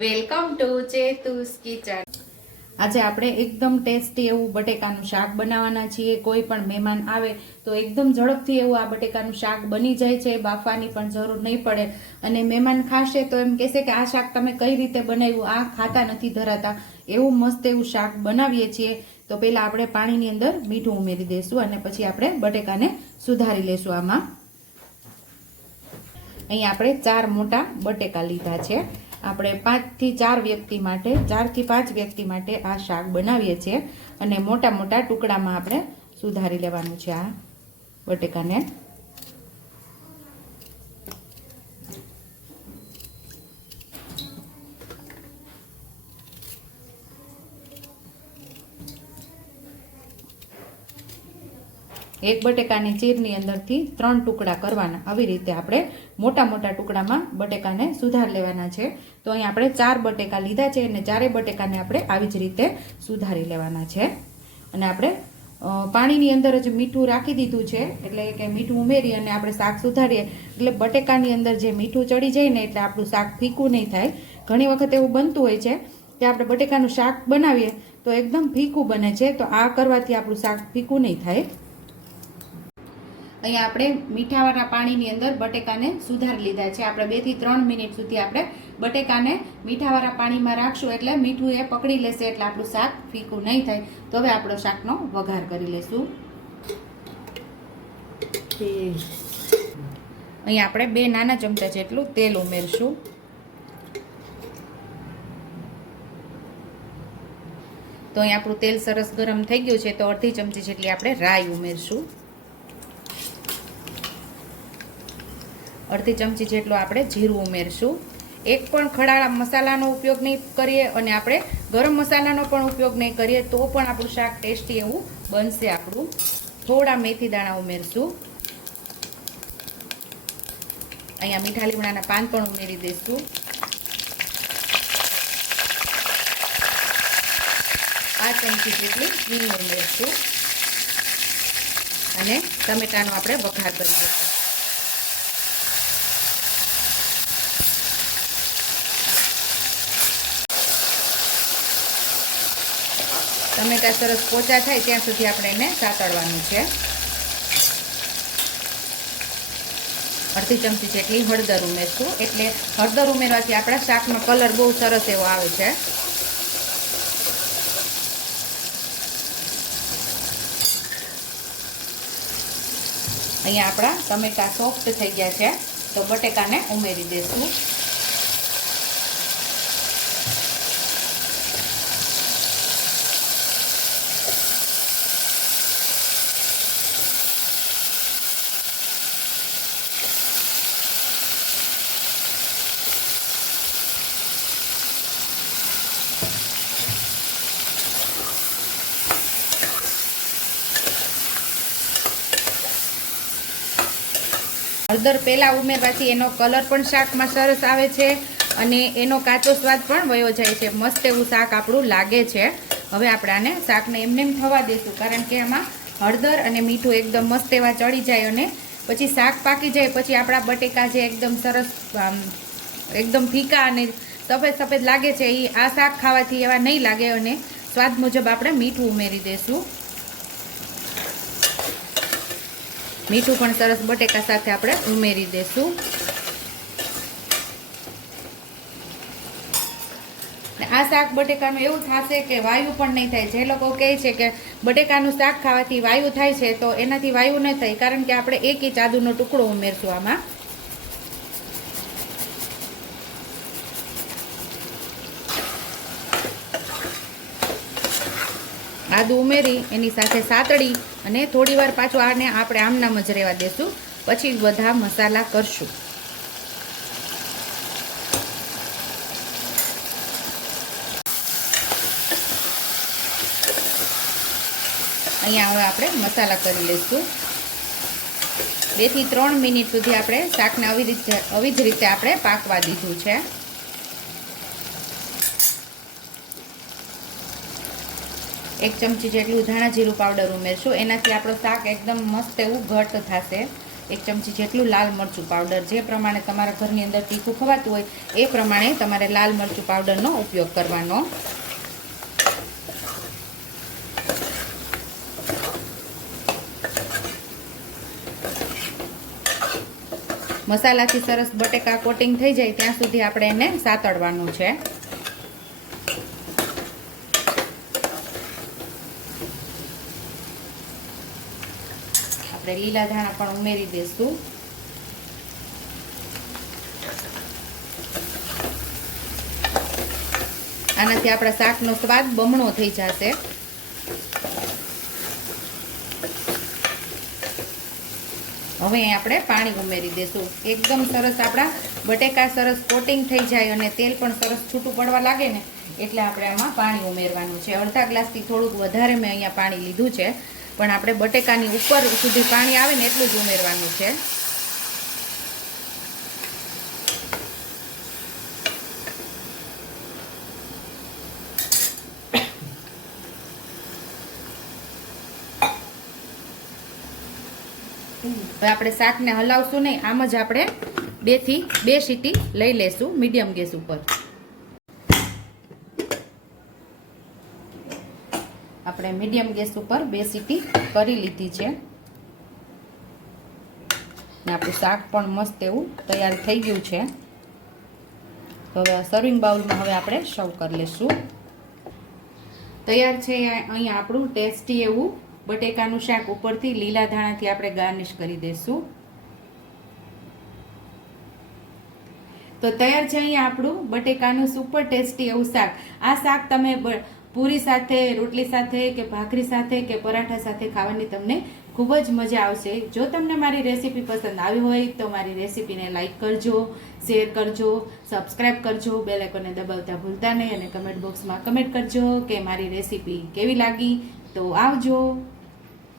Welcome to ચેતુસ kitchen. આજે આપણે એકદમ ટેસ્ટી એવું બટેકાનું શાક બનાવવાના છીએ. કોઈ પણ મહેમાન આવે તો એકદમ ઝડપથી એવું આ બટેકાનું શાક બની જાય છે. બાફવાની પણ જરૂર નહીં પડે. અને મહેમાન ખાશે તો એમ કહેશે કે આ શાક તમે કઈ રીતે બનાવ્યું? આ ખાતા નથી ધરાતા. એવું મસ્ત એવું શાક બનાવીએ છીએ. તો પહેલાં આપણે પાણીની અંદર મીઠું ઉમેરી દઈશું અને પછી આપણે બટેકાને સુધારી લેશું આમાં. અહીં આપણે ચાર મોટા બટેકા લીધા છે. આપણે પાંચથી ચાર વ્યક્તિ માટે, ચારથી પાંચ વ્યક્તિ માટે આ શાક બનાવીએ છીએ અને મોટા મોટા ટુકડામાં આપણે સુધારી લેવાનું છે આ બટેકાને. એક બટેકાની ચીરની અંદરથી ત્રણ ટુકડા કરવાના. આવી રીતે આપણે મોટા મોટા ટુકડામાં બટેકાને સુધાર લેવાના છે. તો અહીં આપણે ચાર બટેકા લીધા છે અને ચારે બટેકાને આપણે આવી જ રીતે સુધારી લેવાના છે. અને આપણે પાણીની અંદર જ મીઠું રાખી દીધું છે. એટલે કે મીઠું ઉમેરી અને આપણે શાક સુધારીએ. એટલે બટેકાની અંદર જે મીઠું ચડી જાય ને એટલે આપણું શાક ફીકું નહીં થાય. ઘણી વખત એવું બનતું હોય છે કે આપણે બટેકાનું શાક બનાવીએ તો એકદમ ફીકું બને છે. તો આ કરવાથી આપણું શાક ફીકું નહીં થાય. અહીંયા આપણે મીઠાવાળા પાણીની અંદર બટેકાને સુધારી લીધા છે. આપણે બેથી ત્રણ મિનિટ સુધી આપણે બટેકાને મીઠાવાળા પાણીમાં રાખશું એટલે મીઠું એ પકડી લેશે એટલે આપણું શાક ફીકું નહીં થાય. તો હવે આપણો શાકનો વઘાર કરી લેશું. અહીંયા આપણે બે નાના ચમચા જેટલું તેલ ઉમેરશું. તો અહીં આપણું તેલ સરસ ગરમ થઈ ગયું છે તો અડધી ચમચી જેટલી આપણે રાઈ ઉમેરશું. અડધી ચમચી જેટલું આપણે જીરું ઉમેરશું. એક પણ ખડા મસાલાનો ઉપયોગ નહીં કરીએ અને આપણે ગરમ મસાલાનો પણ ઉપયોગ નહીં કરીએ તો પણ આપણું શાક ટેસ્ટી એવું બનશે આપણું. થોડા મેથી દાણા ઉમેરશું. અહીંયા મીઠા લીમડાના પાન પણ ઉમેરી દઈશું. આ ચમચી જેટલી ઘી ઉમેરશું. અને ટમેટાનો આપણે વઘાર કરી દઈશું. ટમેટા સરસ પોચા થાય ત્યાં સુધી આપણે એને સાતળવાનું છે. અડધી ચમચી જેટલી હળદર ઉમેરશું. એટલે હળદર ઉમેરવાથી આપણા શાકનો કલર બહુ સરસ એવો આવે છે. અહીંયા આપણા ટમેટા સોફ્ટ થઈ ગયા છે. તો બટેકાને ઉમેરી દઈશું હળદર પહેલાં ઉમેરવાથી એનો કલર પણ શાકમાં સરસ આવે છે અને એનો કાચો સ્વાદ પણ વયો જાય છે. મસ્ત એવું શાક આપણું લાગે છે. હવે આપણે આને શાકને એમને એમ થવા દઈશું કારણ કે એમાં હળદર અને મીઠું એકદમ મસ્ત એવા ચડી જાય અને પછી શાક પાકી જાય, પછી આપણા બટેકા જે એકદમ સરસ, આમ, એકદમ ફીકા અને સફેદ સફેદ લાગે છે એ આ શાક ખાવાથી એવા નહીં લાગે અને સ્વાદ મુજબ આપણે મીઠું ઉમેરી દઈશું મીઠું પણ સરસ બટેકા સાથે આપણે ઉમેરી દઈશું આ શાક બટેકાનું એવું થશે કે વાયુ પણ નહીં થાય. જે લોકો કહે છે કે બટેકાનું શાક ખાવાથી વાયુ થાય છે, તો એનાથી વાયુ ન થાય, કારણ કે આપણે એક ઇંચ આદુનો ટુકડો ઉમેરશું આમાં. આદુ ઉમેરી, એની સાથે સાતડી અને થોડીવાર પાછો આને આપણે આમનામ જ રહેવા દેશું. પછી બધા મસાલા કરશું. અહીંયા હવે આપણે મસાલા કરી લઈશું. બેથી ત્રણ મિનિટ સુધી આપણે શાકને આવી રીતે આવી જ રીતે આપણે પાકવા દીધું છે. એક ચમચી જેટલું ધાણા જીરું પાવડર ઉમેરશું. એનાથી આપણું શાક એકદમ મસ્ત એવું ઘટ થશે. એક ચમચી જેટલું લાલ મરચું પાવડર જે પ્રમાણે તમારા ઘરની અંદર તીખું ખવાતું હોય, એ પ્રમાણે તમારે લાલ મરચું પાવડરનો ઉપયોગ કરવાનો. મસાલાથી સરસ બટેકા કોટિંગ થઈ જાય ત્યાં સુધી આપણે એને સાતળવાનું છે. આપણે લીલા ધાણા પણ ઉમેરી દઈશું આનાથી આપણા શાકનો સ્વાદ બમણો થઈ જશે. હવે આપણે પાણી ઉમેરી દઈશું એકદમ સરસ આપણા બટેકા સરસ કોટિંગ થઈ જાય અને તેલ પણ સરસ છૂટું પડવા લાગે ને, એટલે આપણે આમાં પાણી ઉમેરવાનું છે. અડધા ગ્લાસથી થોડુંક વધારે મેં અહીંયા પાણી લીધું છે. પણ આપણે બટેકાની ઉપર સુધી પાણી આવે ને એટલું જ ઉમેરવાનું છે. આપણે શાકને હલાવશું નહીં, આમ જ આપણે બેથી બે સીટી લઈ લેશું મીડિયમ ગેસ ઉપર. આપણે મીડિયમ ગેસ ઉપર બે સીટી કરી લીધી છે. આપણું શાક પણ મસ્ત એવું તૈયાર થઈ ગયું છે. તો હવે સર્વિંગ બાઉલમાં હવે આપણે સર્વ કરી લઈશું તૈયાર છે અહીંયા આપણું ટેસ્ટી એવું બટેકાનું શાક ઉપરથી લીલા ધાણાથી આપણે ગાર્નિશ કરી દઈશું તો તૈયાર છે અહીંયા આપણું બટેકાનું સુપર ટેસ્ટી એવું શાક. આ શાક તમે પૂરી સાથે, રોટલી સાથે કે ભાખરી સાથે કે પરાઠા સાથે ખાવાની તમને ખૂબ જ મજા આવશે. જો તમને મારી રેસીપી પસંદ આવી હોય તો મારી રેસીપીને લાઇક કરજો, શેર કરજો, સબસ્ક્રાઇબ કરજો બેલેકોને દબાવતા ભૂલતા નહીં અને કમેન્ટ બોક્સમાં કમેન્ટ કરજો કે મારી રેસીપી કેવી લાગી. તો આવજો.